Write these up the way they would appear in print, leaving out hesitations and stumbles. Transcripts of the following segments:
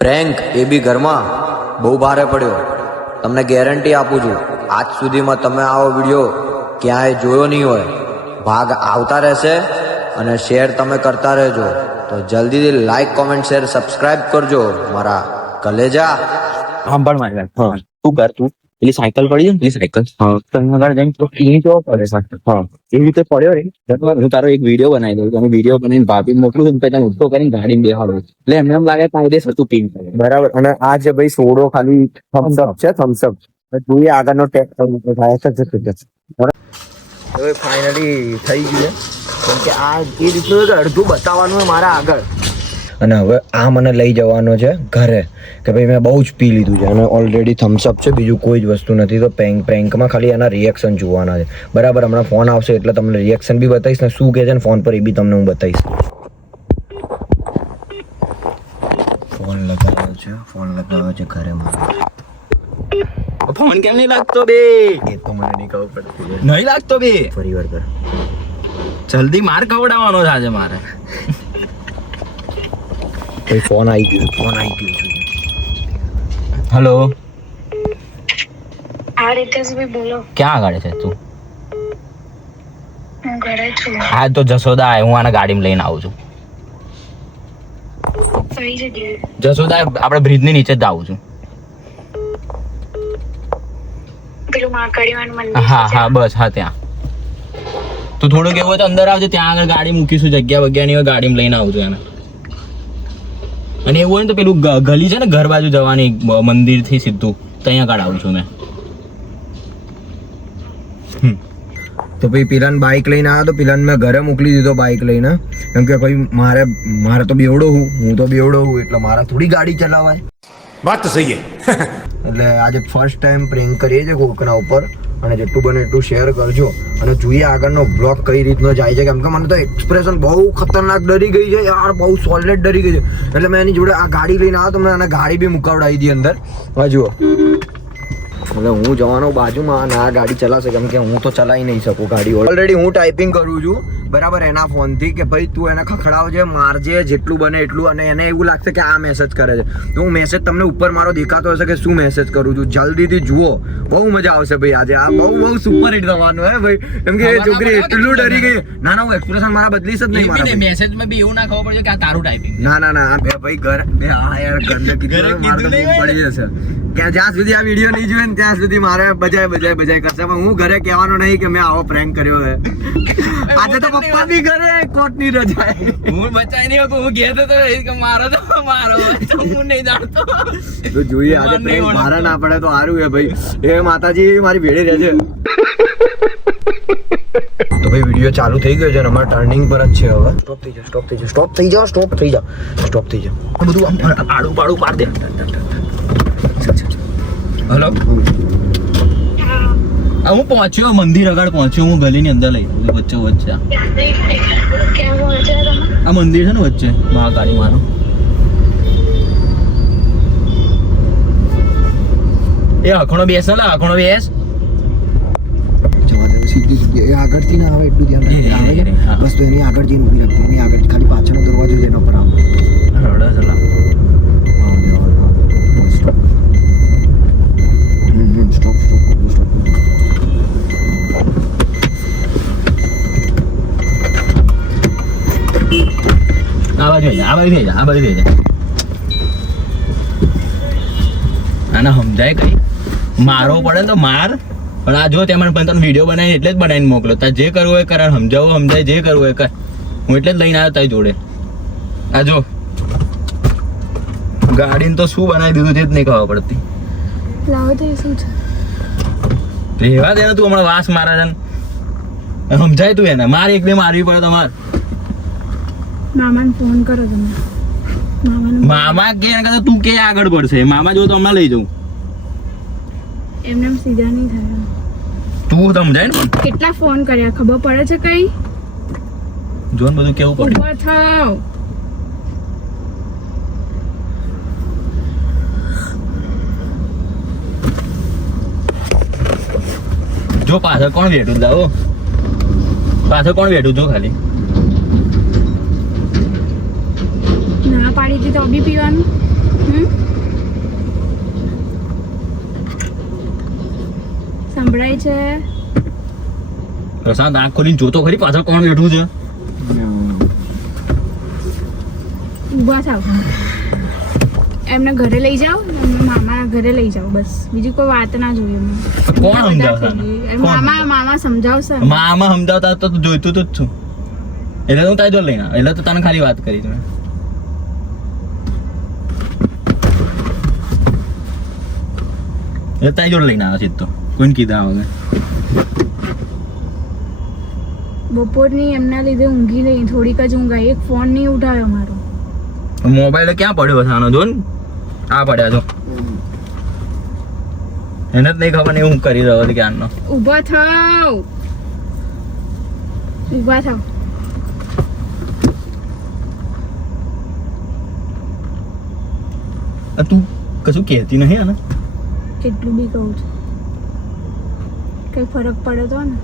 Prank એ બી ઘરમાં બહુ ભારે પડ્યો. તમને ગેરંટી આપું છું, આજ સુધીમાં તમે આવો વિડીયો ક્યાંય જોયો નહીં હોય. ભાગ આવતા રહેશે અને શેર તમે કરતા રહેજો. તો જલ્દીથી લાઈક, કોમેન્ટ, શેર, સબસ્ક્રાઇબ કરજો મારા કલેજા. સાંભળ મારી વાત. હા, તું કર. તું પેલી સાયકલ પડી છે ને, પેલી સાયકલ તને આગળ જઈને તો ઈ તો પડે સાયકલ. હા, એવી રીતે પડ્યો રે. હું તારો એક વિડીયો બનાવી દઉં. તમે વિડીયો બનાવીને ભાભી મોકલું છું, પછી ઉઠતો કરીને ગાડી બેહાડું. એટલે એમને એમ લાગે કાયદેસર તું પીન કરે. બરાબર. અને આ જે ભાઈ સોડો ખાલી થમ્સઅપ છે, થમ્સઅપ જોઈએ આગળનો ટેક થાય છે. હવે ફાઇનલી થઈ ગયું કેમ કે આ એ રીતનું અડધું બતાવવાનું હોય મારા આગળ. અને હવે આ મને લઈ જવાનો છે ઘરે કે ભાઈ મેં બહુ જ પી લીધું છે અને ઓલરેડી થમ્સઅપ છે, બીજું કોઈ જ વસ્તુ નથી. તો પ્રેન્કમાં ખાલી એના રિએક્શન જોવાના છે. બરાબર, હમણાં ફોન આવશે એટલે તમને રિએક્શન બી બતાવીશ ને શું કહે છે ને ફોન પર એ બી તમને હું બતાવીશ. ફોન લગાવ્યો છે ઘરે મારે. ફોન કેમ નહીં લાગતો બે? એ તો મને નહીં ખબર પડતી. નહીં લાગતો બે? ફરી વાર કર. જલ્દી માર ખવડાવવાનો છે આજે મારે. ફોન આવી ગયો છે. હેલો, હા રીતેશભાઈ બોલો. ક્યાં આગળ છે તું? હું ઘરે છું. હા તો જશોદા હું આને ગાડીમાં લઈને આવું છું. કઈ જગ્યાએ? જશોદા આપણે બ્રિજની નીચે જ આવું છું. પેલું માકડીવાન મંદિર. હા બસ, હા ત્યાં. તું થોડું કેવું હોય તો અંદર આવજે, ત્યાં આગળ ગાડી મૂકીશું. જગ્યા નહીં હોય ગાડીમાં લઈને આવું છું એને. અને એવું હોય ને તો પેલું ગલી છે ને ઘર બાજુ જવાની મંદિર થી સીધું ત્યાં આગળ આવું છું મેં. તો ભાઈ પિલાન બાઇક લઈને આવ્યો તો પિલાન મેં ઘરે મોકલી દીધો બાઇક લઈને, કેમ કે ભાઈ મારે તો બેવડો હું તો બેવડો હું એટલે મારે થોડી ગાડી ચલાવાય. વાત તો સહી છે. એટલે આજે ફર્સ્ટ ટાઈમ પ્રેન્ક કરીએ છીએ કોકના ઉપર, અને જેટલું બને એટલું શેર કરજો અને જોઈએ આગળનો બ્લોગ કઈ રીતનો જાય છે. કેમ કે મને તો એક્સપ્રેશન બહુ ખતરનાક ડરી ગઈ છે યાર, બહુ સોલિડ ડરી ગઈ છે. એટલે મેં એની જોડે આ ગાડી લઈને આવ્યો તો મેં એને ગાડી બી મુકાવડાવી હતી અંદર. હા જુઓ, એટલે હું જવાનો બાજુમાં અને આ ગાડી ચલાવશે કેમ કે હું તો ચલાવી નહીં શકું ગાડી. ઓલરેડી હું ટાઈપિંગ કરું છું બરાબર એના ફોનથી કે ભાઈ તું એને ખખડાવજે, મારજે જેટલું બને એટલું. અને એને એવું લાગશે કે આ મેસેજ કરે છે તો હું મેસેજ તમને ઉપર મારો દેખાતો હશે કે શું મેસેજ કરું છું. જલ્દીથી જુઓ, બહુ મજા આવશે ભાઈ આજે. આ બહુ સુપર હિટ થવાનું હે ભાઈ, કેમ કે એ છોકરી એટલું ડરી ગઈ. ના હું એક્સપ્રેશન મારા બદલીશ જ નહીં. મારા મેસેજમાં બી એવું ના ખબર પડે કે આ તારું ટાઈપિંગ. ના બે ભાઈ ઘર બે હા યાર ઘરને કીધું પડી જશે કે જ્યાં સુધી આ વિડીયો નહીં જોયે ને ત્યાં સુધી મારે બજાય કરશે. પણ હું ઘરે કહેવાનું નહીં કે મેં આવો પ્રેન્ક કર્યો છે. આજે તો પપ્પા બી ઘરે કોર્ટની રજા. હું બચાઈ નહીં હું કહેતો તો મારો હું નહીં જાણતો. તો જોઈએ આજે પ્રેન્ક મારા ના પડે તો સારું હે ભાઈ. એ માતાજી મારી ભેળે રહેજે. તો ભાઈ વિડીયો ચાલુ થઈ ગયો છે અને અમારા ટર્નિંગ પર જ છે. હવે સ્ટોપ થઈ જાઓ. બધું આડું પાડું પાડ દે. હેલો, હું પહોંચ્યો, મંદિર આગળ પહોંચ્યો. હું ગલીની અંદર લઈ વચ્ચે ક્યાં પહોંચ્યા તમે? આ મંદિર છે ને વચ્ચે મહાકાળી માનું. એ અખણો બેસ સીધી આગળથી ના આવે એટલું ધ્યાન આવે. બસ તો એની આગળ જઈને ઊભી રાખી. એની આગળ ખાલી પાછળનો દરવાજો છે એના પર આવે. સ્ટોપ. આ બાજુ થઈ જા. આને સમજાય કઈ મારો પડે ને તો માર. પણ આ જો તે મને તને વિડીયો બનાવીને એટલે જ બનાવીને મોકલો. તાર જે કરવું હોય કર, સમજાય જે કરવું હોય કર. હું એટલે જ લઈને આવ્યો તારી જોડે. આ જો ગાડીને તો શું બનાવી દીધું તે જ નહીં ખબર પડતી. લાવો તો શું છે? રહેવા દે ને, તું હમણાં વાસ મારે છે ને. સમજાય તું એને. મારે એક બે મારવી પડે તમારે. મામાને ફોન કરો તમે. મામા કે તું કે આગળ પડશે. મામા જો તો હમણાં લઈ જાઉં. એમને સીધા નહીં થાય. તું સમજાય ને. કેટલા ફોન કર્યા ખબર પડે છે કઈ? જો ને બધું કેવું પડે. ઉભા થાવ. જો પાછળ કોણ બેઠું જો ખાલી. ના પાડી હતી તો બી પીવાનું. સંભળાય છે? પ્રશાંત આંખ ખોલીને જોતો ખરી પાછળ કોણ બેઠું છે? ઊભા થાવ. એમને ઘરે લઈ જાઓ, એમને મામા ઘરે લઈ જાઓ, બસ બીજી કોઈ વાત ના જોઈએ એમને. કોણ સમજાવશે આને? મામા સમજાવશે. મામા સમજાવતા તો તું જોઈતું તો જ છું. એટલે તો હું તારી જોડે લઈને આવ્યો. એટલે તો તને ખાલી વાત કરી મેં. એટલે તારી જોડે લઈને આવ્યો સીધો, કોઈને કીધા વગર. બપોરની એમના લીધે ઊંઘી નહીં, થોડીક જ ઊંઘ આવી. એક ફોન નહીં ઉઠાવ્યો મારો. મોબાઈલ ક્યાં પડ્યો છે આનો? જો ને આ પડ્યા છો. એને જ નહીં ખબર ને હું કરી રહ્યો હતો ક્યારનો. ઊભા થાવ, ઊભા થાવ. તું કશું કહેતી નહીં આને? કેટલું બી કહું છું, કઈ ફરક પડે તો ને.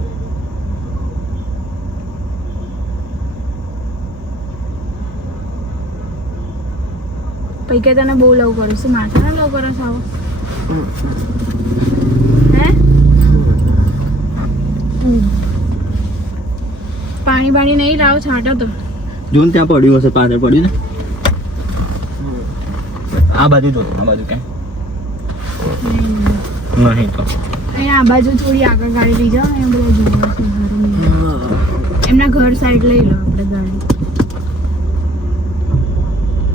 પૈકે તને બહુ લવ કરું છું, માથાને લવ કરો છો આવો? હે? પાણી બાણી નહીં લાવો, છાંટો તો. જો ને ત્યાં પડ્યું હશે, પાછળ પડ્યું ને. આ બાજુ જો, આ બાજુ કેમ નહીં તો અહીંયા આ બાજુ થોડી આગળ ગાડી લઈ જાઓ, એમ બધા જોવા છે ઘર. એમના ઘર સાઈડ લઈ લો આપણે ગાડી.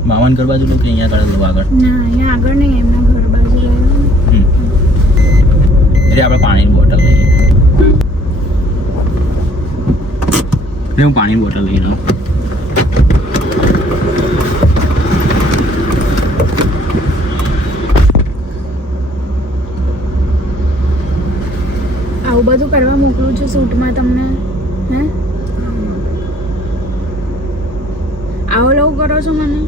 મામાન ઘર બાજુ લો કે અહીંયા કાઢી લો આગળ? ના, અહીંયા આગળ નહીં, એમના ઘર બાજુ લઈ લો. એટલે આપણે પાણીની બોટલ લઈએ. એટલે હું પાણીની બોટલ લઈ લઉં. આવું બધું કરવા મોકલું છું શૂટમાં તમને? હે? આવો લવ કરો છો મને?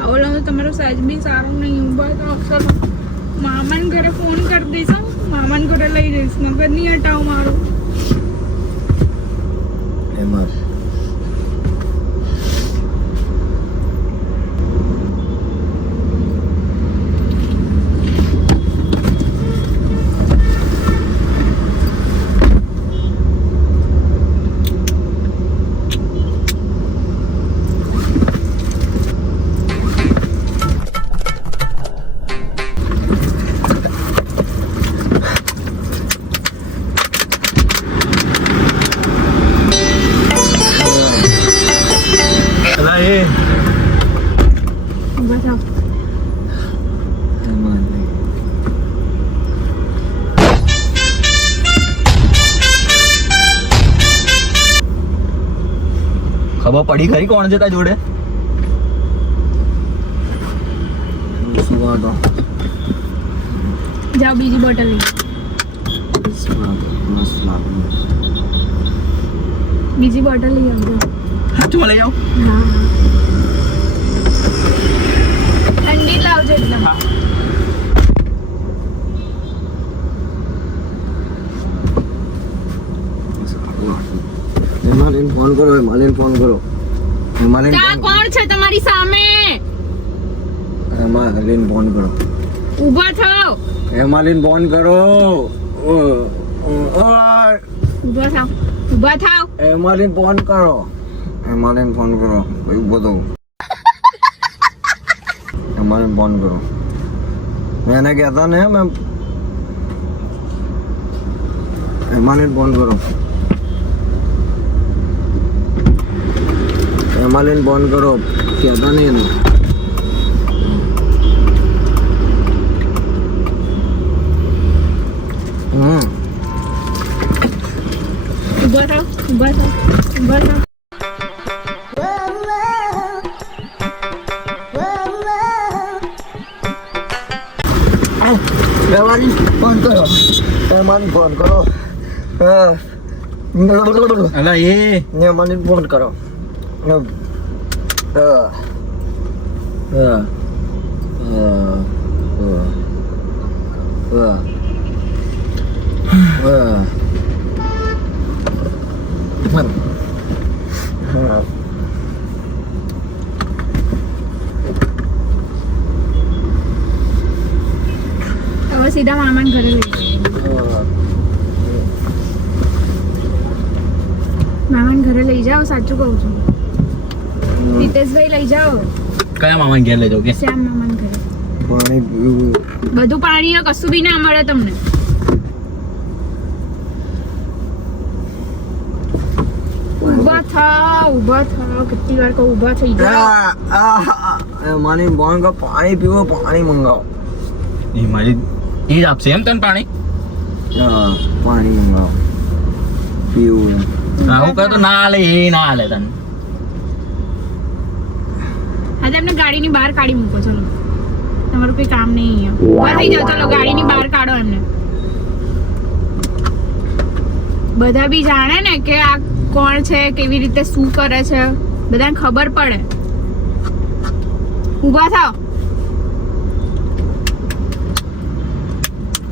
આવો લવ તમારો સાઈઝ બી સારો નહીં. ઊભા તો અક્ષર મામાને ઘરે ફોન કરી દઈશ, મામાને ઘરે લઈ જઈશ. મગજ નહીં હટાવ મારું. એમાં ઊભા થાવ. ખબર પડી ખરી કોણ છે તારી જોડે? સુવાડો જાઓ બીજી બોટલ લઈ. બીજી બોટલ લઈ આવજો. હાચું લઈ આવ. હા, ઠંડી લાવજો એકદમ. હિમાલયન ફોન કરો, હિમાલયન ફોન કરો, હિમાલયન ત્યાં કોણ છે તમારી સામે? હિમાલયન ફોન કરો, ઊભા થાવ, હિમાલયન ફોન કરો. ઊભા થાવ, ઊભા થાવ. હિમાલયન ફોન કરો, હિમાલયન ફોન કરો. ભાઈ બધો હિમાલયન ફોન કરો. મેં એને કહેતા ને મેં હિમાલયન ફોન કરો, હિમાલયન ફોન કરો. કહેતા નહીં એને. ઊભા થાવ, ઊભા થાવ, ઊભા થાવ. હિમાલયન ફોન કરો, હિમાલયન ફોન કરો. અલા એ હિમાલયન ફોન કરો. સીધા મામાને ઘરે લઈ જાઓ. મામાને ઘરે લઈ જાઓ, સાચું કહું છું. હિતેશભાઈ લઈ જાઓ કયા મામા ઘેર લઈ જાવ કે શ્યામ મામાને ઘરે. પાણી પીવું. બધું પાણી કશું બી ના મળે તમને. ઊભા થાવ કેટલી વાર કહું ઊભા થઈ જાઓ. મારી બોન કા પાણી પીવો, પાણી મંગાવો. એ મારી એ જ આપશે એમ તને પાણી પાણી મંગાવો પીવું એમ. આવું કહે તો ના હાલે, એ ના હાલે તને. હા તેમને ગાડીની બહાર કાઢી મૂકો. ચલો તમારું કોઈ કામ નહીં અહીંયા. ઊભા થઈ જાઓ. ચલો ગાડીની બહાર કાઢો એમને. બધા બી જાણે ને કે આ કોણ છે, કેવી રીતે શું કરે છે, બધાને ખબર પડે. ઊભા થાવ.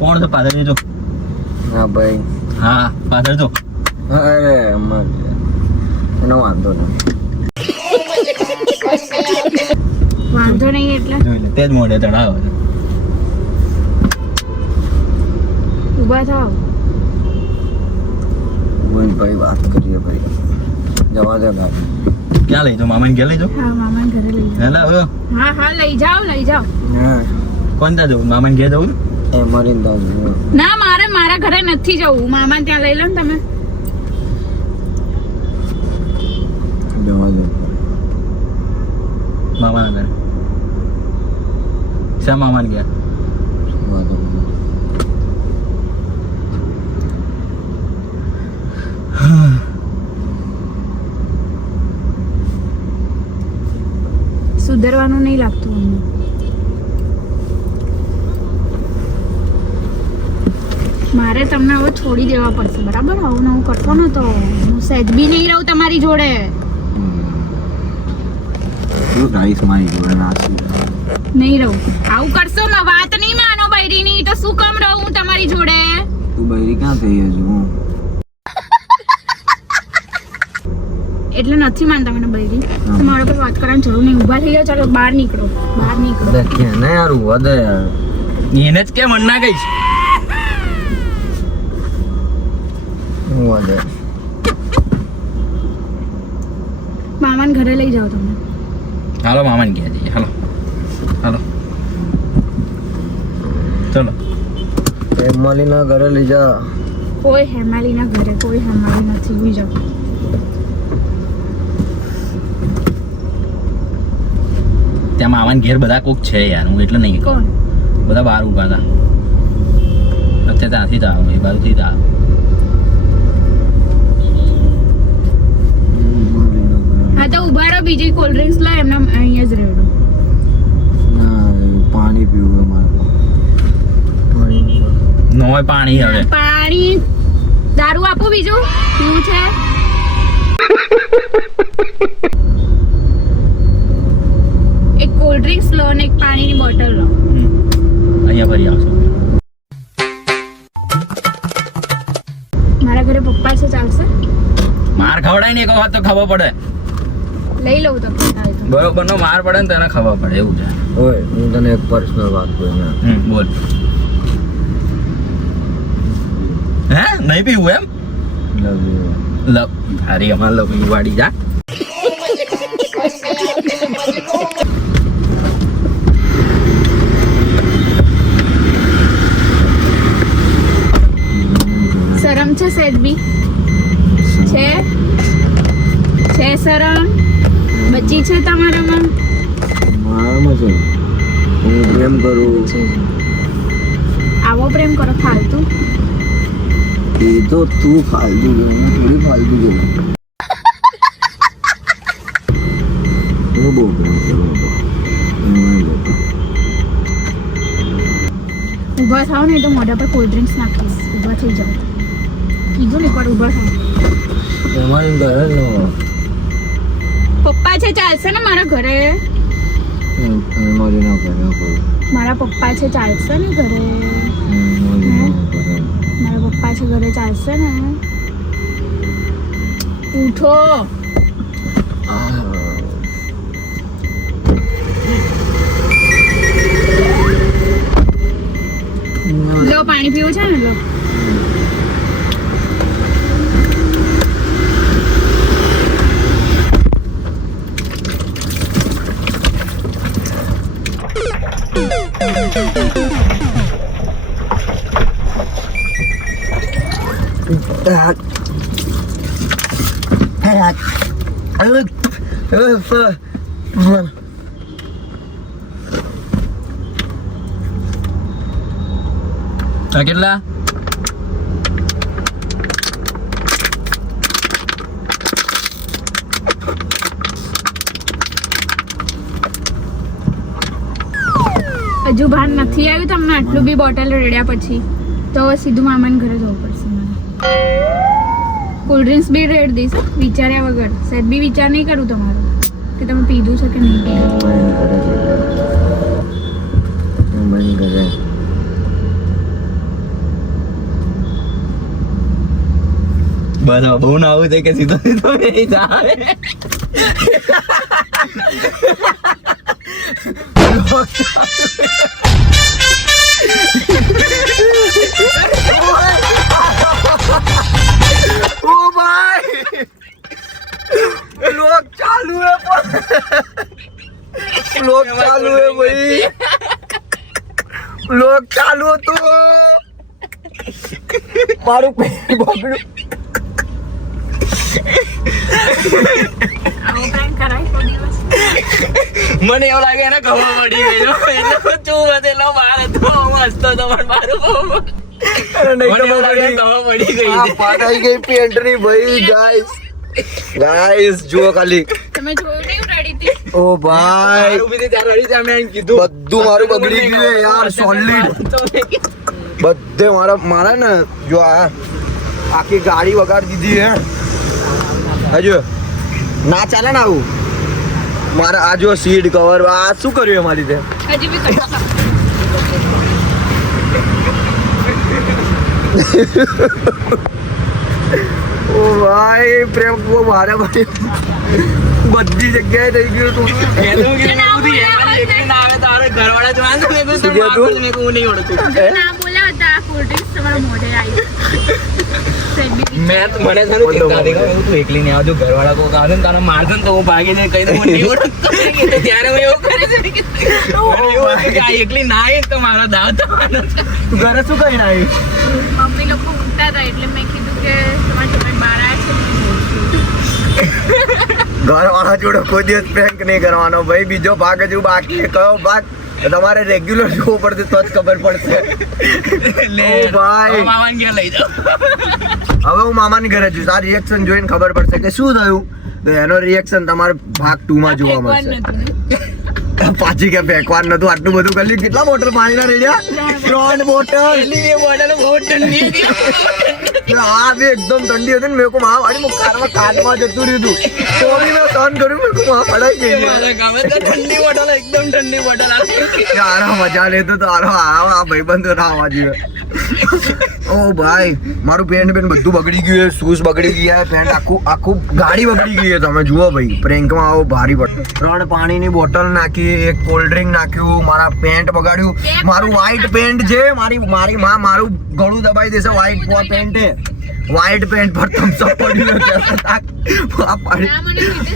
કોણ છે પાછળ જો? હા ભાઈ. હા પાછળ જો. અરે એનો વાંધો નહીં. વાંધો નહીં એટલે જોઈ લે, તે જ મોઢે ચડાવે છે. ઊભા થાવ. ભાઈ વાત કરીએ ભાઈ. જવા દે ગાડી. ક્યાં લઈ જાઓ? મામાને ઘેર લઈ જાઓ? હા મામાને ઘરે લઈ જાઓ. એટલે હવે હા હા લઈ જાઓ લઈ જાઓ. કોણ ત્યાં જવું? મામાને ઘેર જવું? એ મારી ના મારે મારા ઘરે નથી જવું. મામાને ત્યાં લઈ લો ને તમે. જવા દે. મામાના ઘરે. શા મામાને ઘેર? જવા દે. સુધરવાનું નહીં લાગતું અમને. મારે તમને હવે છોડી દેવા પડશે, બરાબર? આવું નવું કરતો ને તો હું સહેજ બી નહીં રહું તમારી જોડે. શું ગાઈસ મારી જોડે નાસી. નહીં રહું. આવું કરશો ને વાત નહીં માનો બૈરીની તો શું કામ રહું હું તમારી જોડે? તું બૈરી ક્યાં થઈ હજુ? એટલે નથી માનતા મને બૈરી. તમારા પર વાત કરવાની જરૂર નહીં. ઊભા થઈ જાઓ. ચાલો બહાર નીકળો. બહાર નીકળો. કે ને યાર વધે યાર. એને જ કેમ મન ના કહીશ? વધે. મામાને ઘરે લઈ જાઓ તમે. હાલો મામાને ઘેર જઈએ. હાલો હાલો ચલો. હેમાલીના ઘરે લઈ જા. કોઈ હેમાલીના ઘરે કોઈ હેમાલી નથી. ઉઈ જાઓ. ત્યાં મામાને ઘેર બધા કોક છે યાર, હું એટલે નહીં. કોણ? બધા બહાર ઊભા હતા. અત્યારે ત્યાંથી જ આવો, એ બાજુથી જ આવો. હા તો ઉભા રહો. બીજી કોલ્ડ ડ્રિંક્સ લો. એમને અહીંયા જ રહેવું. ના પાણી પીવું અમારે. પાણી ન હોય પાણી હવે. પાણી દારૂ આપો બીજું પીવું છે. એક કોલ્ડ ડ્રિંક્સ લો અને એક પાણીની બોટલ લો. અહીંયા ફરી આવશો. મારા ઘરે પપ્પા છે, ચાલશે? માર ખવડાય ને એક વાત તો ખબર પડે. લઈ લઉં તો પપ્પા તો. બરોબર નો માર પડે ને તને ખબર પડે એવું છે. ઓય હું તને એક પર્સનલ વાત કહું ને. બોલ. હે નહીં પીવું એમ? Love you. લવ અરે અમાર લવ યુ વાડી જા. શરમ છે સહેજ બી? છે છે શરમ? બચી છે તમારામાં? મારામાં છે. હું પ્રેમ કરું. આવો પ્રેમ કરો ફાલતુ. એ તો તું ફાલતુ છે, હું થોડી ફાલતુ છું. હું બહુ પ્રેમ કરું હતો. ઊભા થાવ ને તો મોઢા પર કોલ્ડ ડ્રિંક્સ નાખીશ. ઊભા થઈ જાઓ. કીધું ને એકવાર ઊભા થાવ. તમારી ઘરે જ પપ્પા છે, ચાલશે ને મારા ઘરે? મારી ના કરે કોઈ. મારા પપ્પા છે, ચાલશે ને ઘરે? મારા પપ્પા છે ઘરે, ચાલશે ને? ઉઠો. પાણી પીવું છે ને એટલે કેટલા હજુ ભાન નથી આવ્યું તમને આટલું બી બોટલ રેડ્યા પછી તો હવે સીધું મામાને ઘરે જવું પડશે મને કોલ્ડ ડ્રિંક્સ બી રેડ દઈશ વિચાર્યા વગર સહેજ બી વિચાર નહીં કરું તમારો કે તમે પીધું છે કે નહીં પીધું બસ બહુ ના આવું છે કે સીધો સીધો બેસી જાય ओ भाई लोग चालू है लोग चालू है भाई लोग चालू तो मारू पेट बगड़ू આવો પ્લાન કરાય કોઈ દિવસ મને એવું લાગે એને ખબર પડી ગઈ એટલે ચૂ બધેલો બહાર હતો હું હસતો તો પણ મારું नहीं મને એવું લાગે तो ખબર પડી ગઈ पाटाई गई पेंट नहीं भाई गाइस गाइस जो खाली તમે જોયું નહીં રેડી હતી ओ भाई મારું બી ત્યાં રડી ત્યાં મેં કીધું બધું મારું બગડી ગયું છે યાર સોલિડ બધે મારા ને જો આ આખી ગાડી વગાડી દીધી હે હજુ ના ચાલે ને આવું મારા આ જો સીટ કવર આ શું કર્યું અમારી રીતે હજી બી કરી શકો ઓ ભાઈ પ્રેમ કો મારે ભાઈ બધી જગ્યાએ થઈ ગયું તું ના બોલ્યા હતા કોલ્ડ ડ્રિંક્સ તમારા મોઢે આવી સહેજ બી મને છે ને ચિંતા થઈ ગઈ તું એકલી નહીં આવજો ઘરવાળા કોક આવે ને તારે મારશે ને તો હું ભાગીને કહી દઉં હું નહીં ઓળખતો તો ત્યારે હું એવું કરે છે કે મને એવું હતું કે આ એકલી ના આવી તો મારા દાવ થવાનો છે ઘરે શું કરીને આવી મમ્મી લોકો ઊંઘતા હતા એટલે મેં કીધું કે તમારા છોકરા બહાર આવ્યા છે ઘર વાળા જોડે કોઈ દિવસ પ્રેન્ક નહીં કરવાનો ભાઈ બીજો ભાગ હજુ બાકી છે. કયો ભાગ તમારે રેગ્યુલર જોવું પડશે તો જ ખબર પડશે લે ઓ ભાઈ મામાને ઘેર લઈ જાઓ હવે હું મામાની ઘરે જઈશ આ રિએક્શન જોઈને ખબર પડશે કે શું થયું તો એનો રિએક્શન તમારે ભાગ 2 માં જોવા મળશે પાછી કે ફેંકવાનું નતું આટલું બધું કરી કેટલા બોટલ પાણીના રેડ્યા 3 બોટલ પેલી બે બોટલ બહુ ઠંડી હતી આ બી એકદમ ઠંડી હતી ને મેં કો માં વાળી કારમાં કાનમાં જતું રહ્યું હતું તો બી મેં સહન કર્યું મેં કો માં પડાઈ ગઈ મારા ગામે તો ઠંડી બોટલ એકદમ ઠંડી બોટલ આવી યાર મજા લેતો તો આરો આ ભાઈબંધો ના આવવા જોઈએ ઓ ભાઈ મારું પેન્ટ બધું બગડી ગયું છે શૂઝ બગડી ગયા પેન્ટ આખું ગાડી બગડી ગઈ છે તમે જુઓ ભાઈ પ્રેન્કમાં આવો ભારી પડ 3 પાણીની બોટલ નાખી એક કોલ્ડ ડ્રિંક નાખ્યું મારા પેન્ટ બગાડ્યું મારું વ્હાઈટ પેન્ટ છે મારી માં મારું ગળું દબાઈ દેશે વ્હાઈટ પેન્ટ છે વ્હાઈટ પેન્ટ પર થમ્સ અપ પડ્યું છે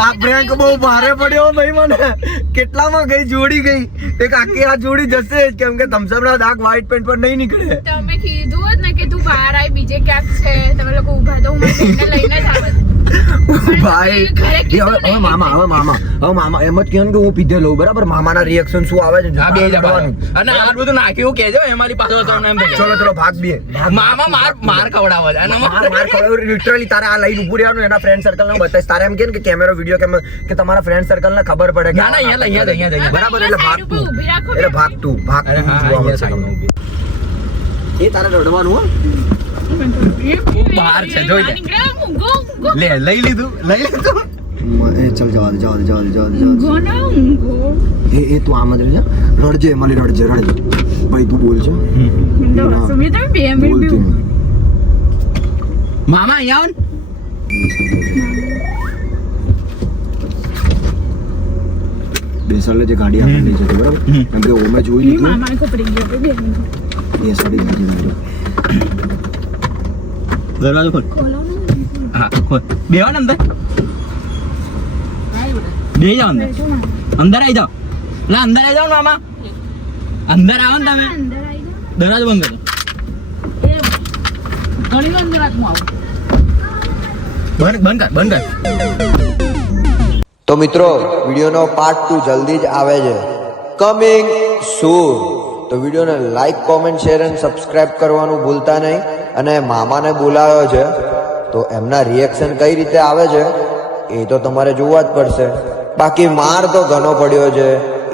આ પ્રેન્ક બહુ ભારે પડ્યો ભાઈ મને કેટલામાં ગઈ જોડી ગઈ એક આખી આ જોડી જશે જ કેમ કે થમ્સ અપ ના દાગ વ્હાઈટ પેન્ટ પર નહીં નીકળે તમે કીધું હોત ને કે તું બહાર આવી બીજે ક્યાંક છે તમે લોકો ઊભા તો હું મારી બેનને લઈને જ આવત ભાઈ હવે મામા એમ જ કહે કે હું પીધે લઉં બરાબર મામાના રિએક્શન શું આવે છે આ બે જવાનું અને આ બધું નાખ્યું કેજો અમારી પાસે તો એમ ચલો ભાગ બે મામા માર ખવડાવે છે અને લિટરલી તારે આ લઈને ઉભું રહેવાનું એના ફ્રેન્ડ સર્કલ ને બતાવીશ તારે એમ કે કેમેરો વિડીયો કે તમારા ફ્રેન્ડ સર્કલ ને ખબર પડે કે ના ના અહીંયા બરાબર એટલે ભાગ 2 એટલે ભાગ 2 જોવા મળશે તમને. એ તારે રડવાનું હો બહાર છે જોઈ લે લઈ લીધું એ ચલ જવા દે ઊંઘો ના ઊંઘો એ તું આમ જ રહેજે રડજે મારી રડજે ભાઈ તું બોલ છે સુમિત તમે 2 મિનિટ બોલતી નહીં. મામા અહીંયા આવો બેસરલે જે ગાડી આપણે લઈ જતો બરાબર કેમ કે ઓમે જોઈ લીધું મામા ખપડી ગયો 2 મિનિટ એ સોરી દરવાજો ખોલ ખોલો ને. હા ખોલ બેહો ને અંદર બેહી જાઓ અંદર બેઠો ના. અંદર આવી જાઓ લા અંદર આવી જાઓ ને મામા અંદર આવો ને તમે અંદર આવી જાઓ. દરવાજો બંધ કરો બંધ કર તો મિત્રો વિડીયોનો પાર્ટ 2 જલ્દી જ આવે છે, કમિંગ સૂન. તો વિડીયોને લાઈક, કોમેન્ટ, શેર અને સબસ્ક્રાઇબ કરવાનું ભૂલતા નહીં. અને મામાને બોલાવ્યો છે તો એમના રિએક્શન કઈ રીતે આવે છે એ તો તમારે જોવા જ પડશે. બાકી માર તો ઘણો પડ્યો છે,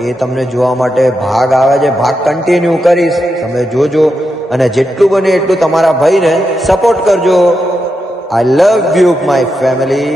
એ તમને જોવા માટે ભાગ આવે છે, ભાગ કન્ટિન્યુ કરીશ, તમે જોજો. અને જેટલું બને એટલું તમારા ભાઈને સપોર્ટ કરજો. આઈ લવ યુ માય ફેમિલી.